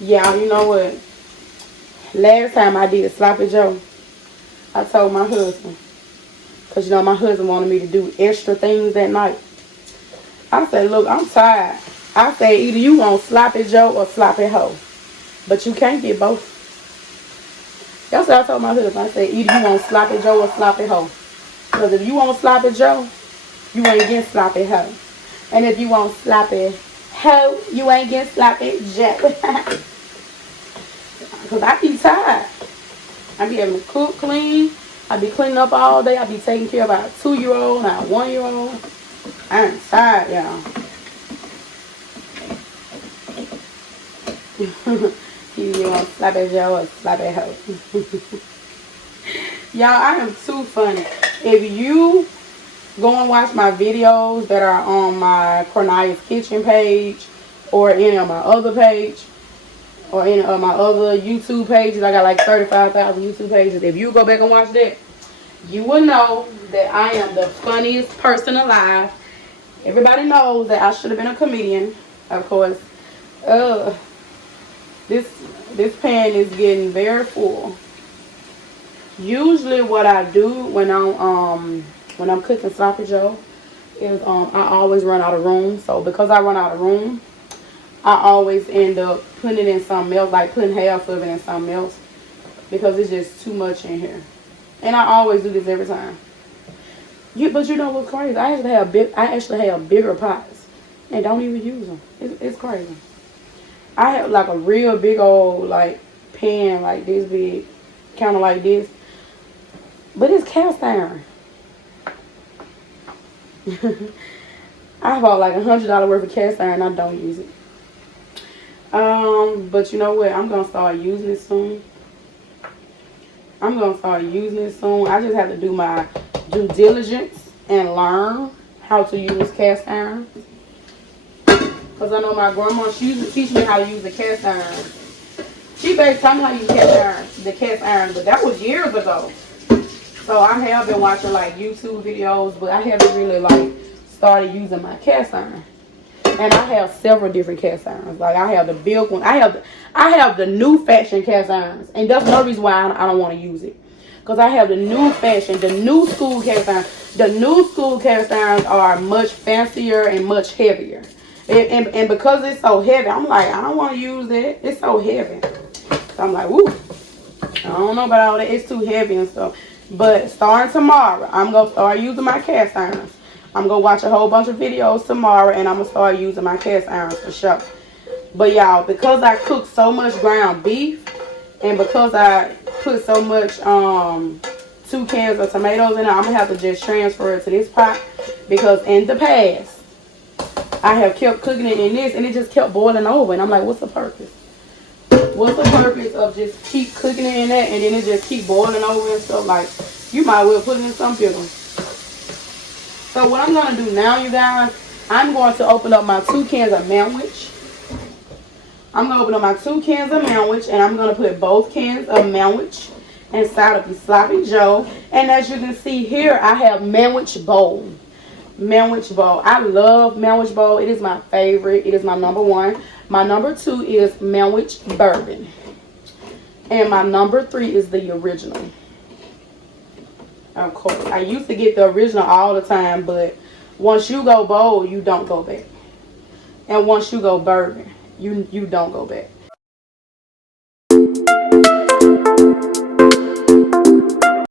Yeah, you know what? Last time I did Sloppy Joe, I told my husband, because you know my husband wanted me to do extra things that night. I said, look, I'm tired. I said, either you want Sloppy Joe or Sloppy Hoe. But you can't get both. That's what I told my husband. I said, either you want Sloppy Joe or Sloppy Hoe. Because if you want Sloppy Joe, you ain't getting Sloppy Hoe. And if you want Sloppy Hoe, you ain't getting Sloppy Joe. Because I be tired. I be having to cook, clean. I be cleaning up all day. I be taking care of our 2-year-old and our 1-year-old. I'm tired, y'all. You want Sloppy Joe or Sloppy Hoe. Y'all, I am too funny. If you go and watch my videos that are on my Cornelia's Kitchen page or any of my other page or any of my other YouTube pages, I got like 35,000 YouTube pages. If you go back and watch that, you will know that I am the funniest person alive. Everybody knows that I should have been a comedian, of course. This pan is getting very full. Usually what I do when I'm cooking Sloppy Joe is I always run out of room. So because I run out of room, I always end up putting it in something else, like putting half of it in something else, because it's just too much in here. And I always do this every time. But you know what's crazy? I actually have bigger pots and don't even use them. It's crazy. I have like a real big old like pan like this big, kind of like this, but it's cast iron. I bought like $100 worth of cast iron. I don't use it. But you know what? I'm gonna start using it soon. I just have to do my due diligence and learn how to use cast iron. Because I know my grandma, she used to teach me how to use the cast iron. She basically taught me how to use the cast iron, but that was years ago. So I have been watching like YouTube videos, but I haven't really like started using my cast iron. And I have several different cast irons. Like I have the big one. I have the new fashion cast irons. And that's no reason why I don't want to use it. Because I have the new fashion, the new school cast irons. The new school cast irons are much fancier and much heavier. And because it's so heavy, I'm like, I don't want to use that. It's so heavy. So I'm like, woo. I don't know about all that. It's too heavy and stuff. But starting tomorrow, I'm going to start using my cast irons. I'm going to watch a whole bunch of videos tomorrow, and I'm going to start using my cast irons for sure. But y'all, because I cook so much ground beef, and because I put so much 2 cans of tomatoes in it, I'm going to have to just transfer it to this pot. Because in the past, I have kept cooking it in this, and it just kept boiling over. And I'm like, what's the purpose? What's the purpose of just keep cooking it in that, and then it just keep boiling over and stuff? Like, you might well put it in something bigger. So what I'm going to do now, you guys, I'm going to open up my 2 cans of manwich. I'm going to open up my 2 cans of manwich, and I'm going to put both cans of manwich inside of the Sloppy Joe. And as you can see here, I have manwich bowl. Manwich bowl. I love manwich bowl. It is my favorite. It is my number 1. My number 2 is manwich bourbon. And my number 3 is the original. Of course, I used to get the original all the time, but once you go bold, you don't go back. And once you go bourbon, you don't go back.